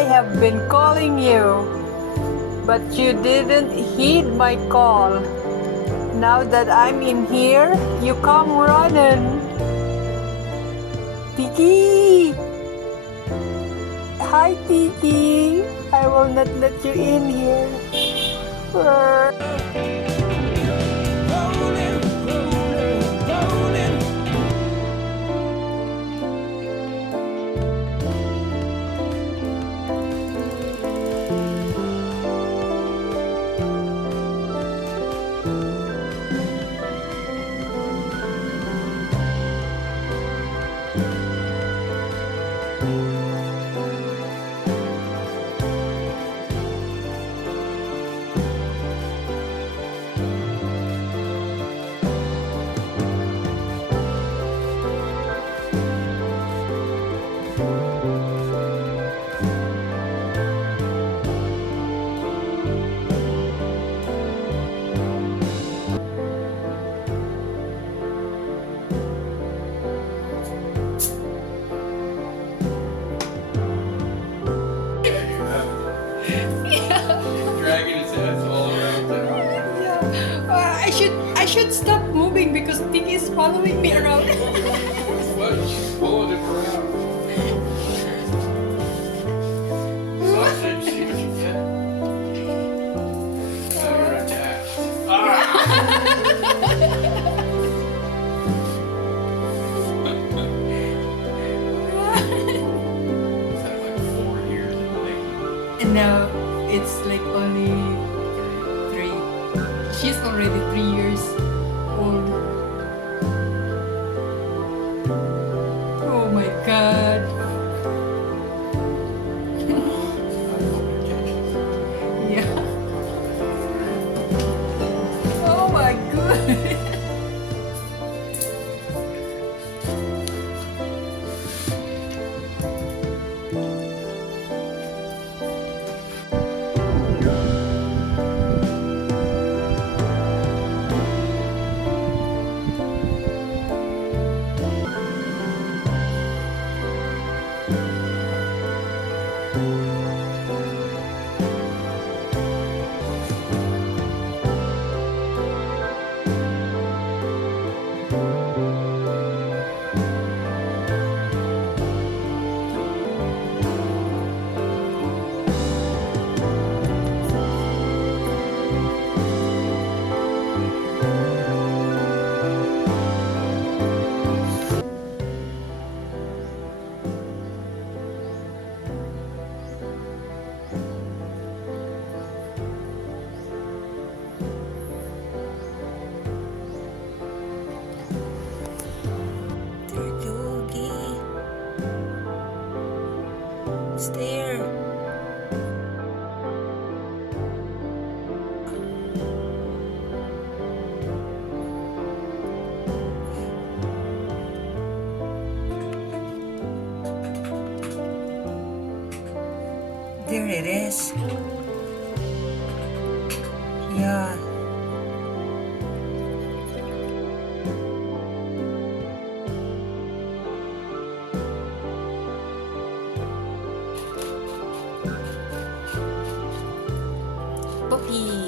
I have been calling you, but you didn't heed my call. Now that I'm in here, you come running. Tiki! Hi, Tiki! I will not let you in here. Brr. Dragging his ass all around there. Yeah. I should stop moving because Tiki is following me around. What? She's pulling him around. Sausage, see what you get? Now you're attached. It's had like 4 years in the making. And now it's like only 3. She's already 3 years old. Oh my god. Yeah. Oh my god. Stare. There it is. Yeah. Puppy.